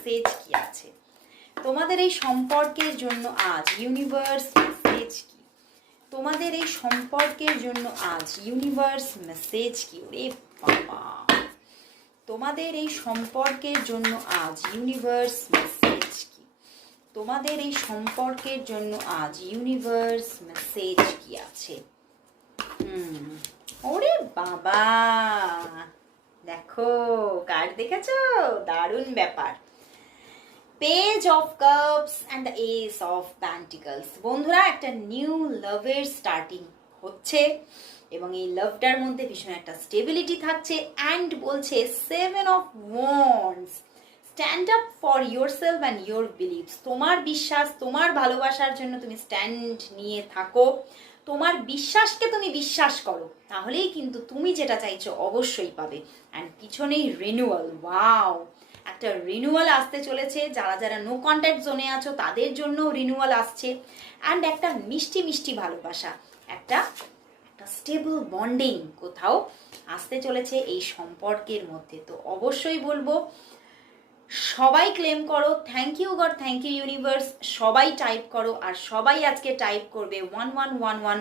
Message কি আছে তোমাদের এই সম্পর্কের জন্য আজ, ইউনিভার্স মেসেজ কি তোমাদের এই সম্পর্কের জন্য আজ, ইউনিভার্স মেসেজ কি? ওরে বাবা, তোমাদের এই সম্পর্কের জন্য আজ ইউনিভার্স মেসেজ কি তোমাদের এই সম্পর্কের জন্য আজ, ইউনিভার্স মেসেজ কি আছে? ওরে বাবা, দেখো কার্ড দেখেছো, দারুণ ব্যাপার। Page of cups and the S of pentacles. বন্ধুরা, একটা নিউ লাভের স্টার্টিং হচ্ছে এবং এই লাভটার মধ্যে ভীষণ একটা স্টেবিলিটি থাকছে। অ্যান্ড বলছে 7 of wands, stand up for your self and your believes. তোমার বিশ্বাস, তোমার ভালোবাসার জন্য তুমি স্ট্যান্ড নিয়ে থাকো, তোমার বিশ্বাসকে তুমি বিশ্বাস করো, তাহলেই কিন্তু তুমি যেটা চাইছো অবশ্যই পাবে। অ্যান্ড পিছনেই রিনিউয়াল, ওয়াও, একটা রিনিউয়াল আসতে চলেছে। যারা যারা নো কন্ট্যাক্ট জোনে আছো তাদের জন্য রিনিউয়াল আসছে। অ্যান্ড একটা মিষ্টি মিষ্টি ভালোবাসা, একটা স্টেবল বন্ডিং কোথাও আসতে চলেছে এই সম্পর্কের মধ্যে। তো অবশ্যই বলবো সবাই ক্লেম করো, thank you God, thank you universe, সবাই টাইপ করো। আর সবাই আজকে টাইপ করবে 1111